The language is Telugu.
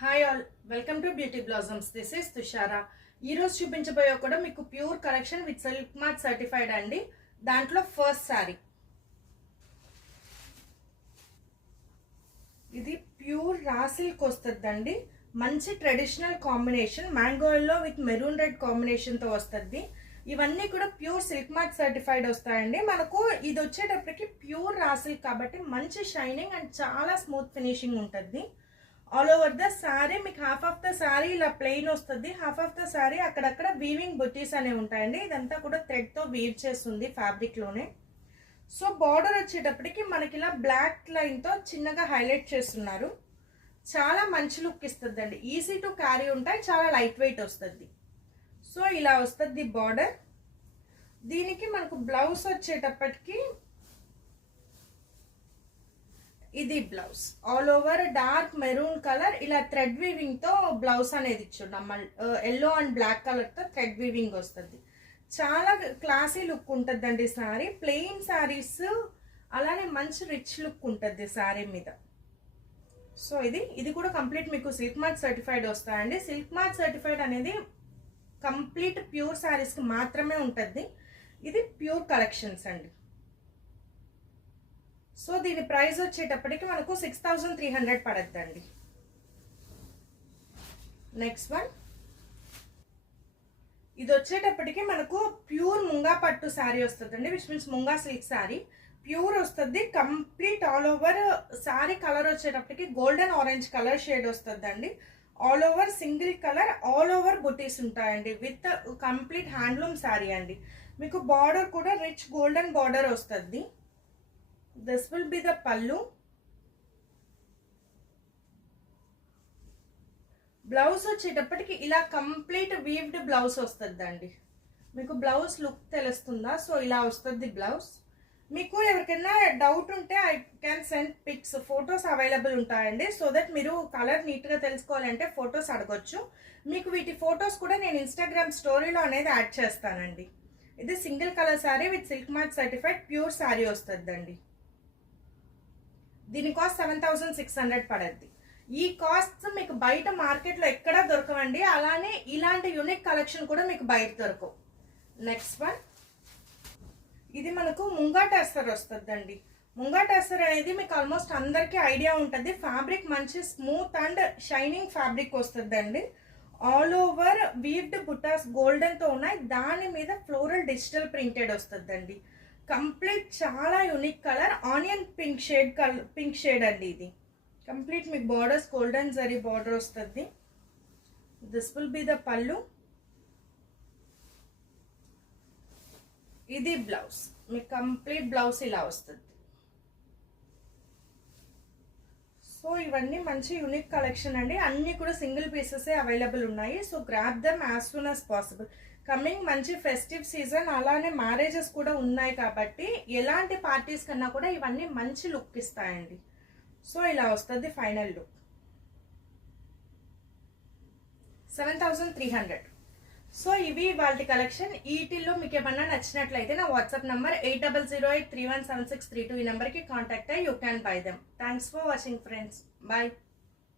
Hi all, welcome to beauty blossoms. This is Tushara. ఈరోజు చూపించబోయే కూడా మీకు pure collection with silk mark certified అండి. దాంట్లో ఫస్ట్ శారీ ఇది ప్యూర్ రా సిల్క్ వస్తుందండి. మంచి ట్రెడిషనల్ కాంబినేషన్ మ్యాంగోలో విత్ మెరూన్ రెడ్ కాంబినేషన్తో వస్తుంది. ఇవన్నీ కూడా ప్యూర్ సిల్క్ మార్క్ సర్టిఫైడ్ వస్తాయండి. మనకు ఇది వచ్చేటప్పటికి ప్యూర్ రా సిల్క్ కాబట్టి మంచి షైనింగ్ అండ్ చాలా స్మూత్ ఫినిషింగ్ ఉంటుంది. ఆల్ ఓవర్ ద శారీ మీకు హాఫ్ ఆఫ్ ద శారీ ఇలా ప్లెయిన్ వస్తుంది. హాఫ్ ఆఫ్ ద శారీ అక్కడక్కడ వీవింగ్ బుటీస్ అనేవి ఉంటాయండి. ఇదంతా కూడా థ్రెడ్తో వీవ్ చేస్తుంది ఫ్యాబ్రిక్లోనే. సో బార్డర్ వచ్చేటప్పటికి మనకి ఇలా బ్లాక్ లైన్తో చిన్నగా హైలైట్ చేస్తున్నారు. చాలా మంచి లుక్ ఇస్తుంది అండి. ఈజీ టు క్యారీ ఉంటాయి, చాలా లైట్ వెయిట్ వస్తుంది. సో ఇలా వస్తుంది బార్డర్. దీనికి మనకు బ్లౌజ్ వచ్చేటప్పటికి ఇది blouse all over dark maroon colour ఇలా థ్రెడ్ వీవింగ్ తో బ్లౌజ్ అనేది ఇచ్చున్నాం. ఎల్లో అండ్ బ్లాక్ కలర్ తో థ్రెడ్ వీవింగ్ వస్తుంది. చాలా క్లాసీ లుక్ ఉంటుందండి శారీ. ప్లెయిన్ శారీస్ అలానే మంచి రిచ్ లుక్ ఉంటుంది శారీ మీద. సో ఇది కూడా కంప్లీట్ మీకు సిల్క్ మార్క్ సర్టిఫైడ్ వస్తాయండి. సిల్క్ మార్క్ సర్టిఫైడ్ అనేది కంప్లీట్ ప్యూర్ శారీస్కి మాత్రమే ఉంటుంది. ఇది ప్యూర్ కలెక్షన్స్ అండి. సో దీని ప్రైస్ వచ్చేటప్పటికి మనకు 6300 పడద్దండి. నెక్స్ట్ వన్ ఇది వచ్చేటప్పటికి మనకు ప్యూర్ ముంగా పట్టు శారీ వస్తుందండి. Which means Munga silk sari pure వస్తుంది. Complete all over sari colour వచ్చేటప్పటికి గోల్డెన్ ఆరెంజ్ కలర్ షేడ్ వస్తుందండి. All over single colour all over బుటీస్ ఉంటాయండి. విత్ కంప్లీట్ హ్యాండ్లూమ్ శారీ అండి. మీకు బార్డర్ కూడా రిచ్ గోల్డెన్ బార్డర్ వస్తుంది. This will be the pallu. Blouse వచ్చేటప్పటికి ఇలా కంప్లీట్ వీవ్డ్ బ్లౌజ్ వస్తుందండి. మీకు బ్లౌజ్ లుక్ తెలుస్తుందా? సో ఇలా వస్తుంది బ్లౌజ్. మీకు ఎవరికైనా డౌట్ ఉంటే I can send pics, photos available ఉంటాయండి. సో దట్ మీరు కలర్ నీట్గా తెలుసుకోవాలంటే ఫొటోస్ అడగొచ్చు. మీకు వీటి ఫొటోస్ కూడా నేను ఇన్స్టాగ్రామ్ స్టోరీలో అనేది యాడ్ చేస్తానండి. ఇది single colour sari with silk mark certified pure sari వస్తుందండి. దీని కాస్ట్ 7600 పడద్ది. ఈ కాస్ట్ మీకు బయట మార్కెట్లో ఎక్కడా దొరకవండి. అలానే ఇలాంటి యూనిక్ కలెక్షన్ కూడా మీకు బయట దొరకవు. నెక్స్ట్ వన్ ఇది మనకు ముంగా టెస్సర్ వస్తుందండి. ముంగా టెస్సర్ అనేది మీకు ఆల్మోస్ట్ అందరికీ ఐడియా ఉంటుంది. ఫ్యాబ్రిక్ మంచి స్మూత్ అండ్ షైనింగ్ ఫ్యాబ్రిక్ వస్తుందండి. ఆల్ ఓవర్ వీవ్డ్ బుటాస్ గోల్డెన్తో ఉన్నాయి. దాని మీద ఫ్లోరల్ డిజిటల్ ప్రింటెడ్ వస్తుందండి. కంప్లీట్ చాలా unique colour onion pink shade అండి. ఇది కంప్లీట్ మీకు బార్డర్స్ గోల్డెన్ జరీ బార్డర్ వస్తుంది. దిస్ విల్ బి ద పల్లు. ఇది బ్లౌజ్. మీకు కంప్లీట్ బ్లౌజ్ ఇలా వస్తుంది. సో ఇవన్నీ మంచి యూనిక్ కలెక్షన్ అండి. అన్నీ కూడా సింగిల్ పీసెసే అవైలబుల్ ఉన్నాయి. So grab them as soon as possible. Coming మంచి ఫెస్టివ్ సీజన్ అలానే మ్యారేజెస్ కూడా ఉన్నాయి కాబట్టి ఎలాంటి పార్టీస్ కన్నా కూడా ఇవన్నీ మంచి లుక్ ఇస్తాయండి. సో ఇలా వస్తుంది ఫైనల్ లుక్. 7300. సో ఇవి వాళ్ళ కలెక్షన్. వీటిల్లో మీకు ఏమన్నా నచ్చినట్లయితే నా వాట్సాప్ నంబర్ 8008317632 ఈ నెంబర్కి కాంటాక్ట్ అయ్యి you can buy them. Thanks for watching friends. Bye.